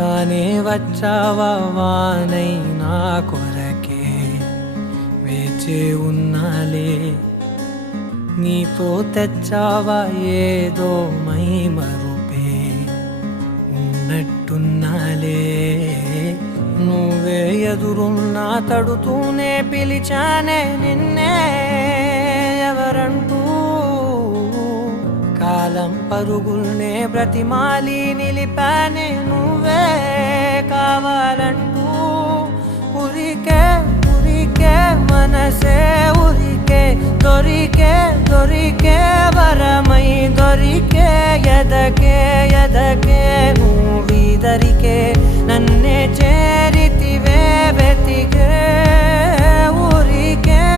రానే వచ్చావా వానై నా కొరకే వేచి ఉన్నాలే నీతో తెచ్చావా ఏదో మై మరుపే ఉన్నట్టున్నాలే నువ్వే ఎదురున్నా తడుతూనే పిలిచానే నిన్నే ఎవరంటూ కాలం పరుగుల్నే బ్రతిమాలి నిలిపానే నువ్వే కావాలంటూ ఉరికే ఉరికే మనసే ఉరికే దొరికే దొరికే వరమై దొరికే ఎదకే ఎదకే నువ్విదరికే నన్నే చేరితివే వెతికే